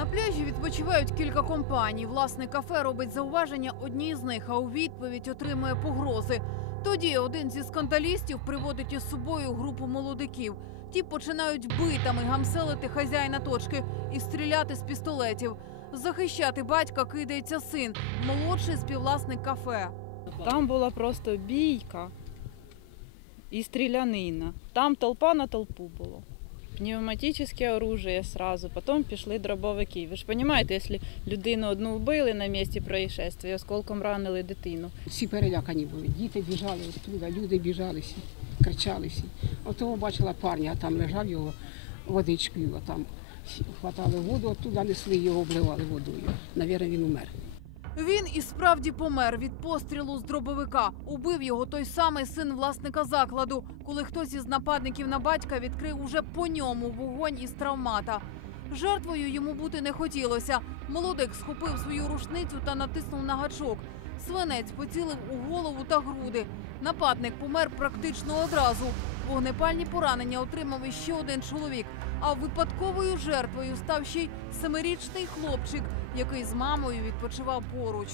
На пляжі відпочивають кілька компаній. Власник кафе робить зауваження одній з них, а у відповідь отримує погрози. Тоді один зі скандалістів приводить із собою групу молодиків. Ті починають битами гамселити хазяїна точки і стріляти з пістолетів. Захищати батька кидається син, молодший співвласник кафе. Там була просто бійка і стрілянина. Там толпа на толпу було. Пневматичне оружие сразу, потім пішли дробовики. Ви ж розумієте, якщо людину одну вбили на місці происшествия, осколком ранили дитину. Всі перелякані були. Діти біжали оттуда, люди біжали всі, кричали всі. Ото бачила парня, а там лежав його водичкою, а там хватали воду, оттуда несли його, обливали водою. Навірно, він умер. Він і справді помер від пострілу з дробовика. Убив його той самий син власника закладу, коли хтось із нападників на батька відкрив уже по ньому вогонь із травмата. Жертвою йому бути не хотілося. Молодик схопив свою рушницю та натиснув на гачок. Свинець поцілив у голову та груди. Нападник помер практично одразу. Вогнепальні поранення отримав іще один чоловік. А випадковою жертвою став ще й семирічний хлопчик, який з мамою відпочивав поруч.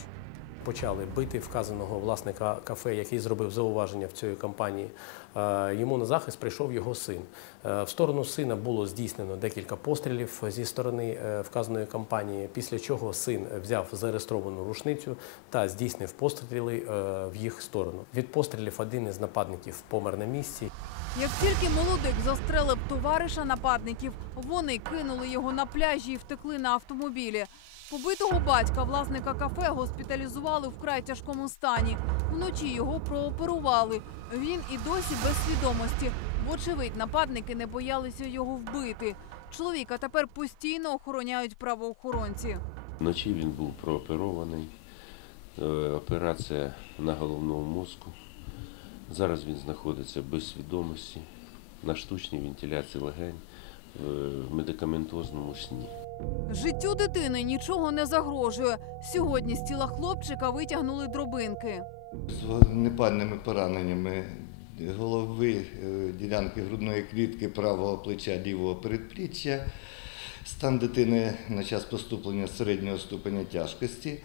почали бити вказаного власника кафе, який зробив зауваження в цій компанії. Е, Йому на захист прийшов його син. Е, В сторону сина було здійснено декілька пострілів зі сторони е, вказаної компанії, після чого син взяв зареєстровану рушницю та здійснив постріли в їх сторону. Від пострілів один із нападників помер на місці. Як тільки молодик застрелив товариша нападників, вони кинули його на пляжі і втекли на автомобілі. Побитого батька власника кафе госпіталізували вкрай тяжкому стані. Вночі його прооперували. Він і досі без свідомості. Вочевидь, нападники не боялися його вбити. Чоловіка тепер постійно охороняють правоохоронці. Вночі він був прооперований. Е, Операція на головному мозку. Зараз він знаходиться без свідомості на штучній вентиляції легень в медикаментозному сні. Життю дитини нічого не загрожує. Сьогодні з тіла хлопчика витягнули дробинки. З вогнепальними пораненнями голови, е, ділянки грудної клітки, правого плеча, лівого передпліччя. Стан дитини на час поступлення середнього ступеня тяжкості.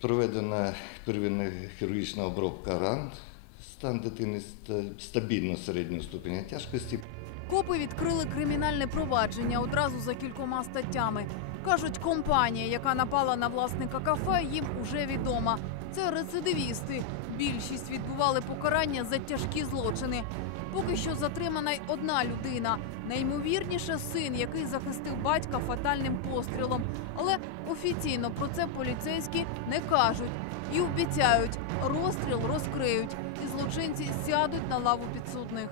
Проведена первинна хірургічна обробка ран. Стан дитини стабільно середнього ступеня тяжкості. Копи відкрили кримінальне провадження одразу за кількома статтями. Кажуть, компанія, яка напала на власника кафе, їм уже відома. Це рецидивісти. Більшість відбували покарання за тяжкі злочини. Поки що затримана й одна людина. Найімовірніше син, який захистив батька фатальним пострілом. Але офіційно про це поліцейські не кажуть і обіцяють, розстріл розкриють, і злочинці сядуть на лаву підсудних.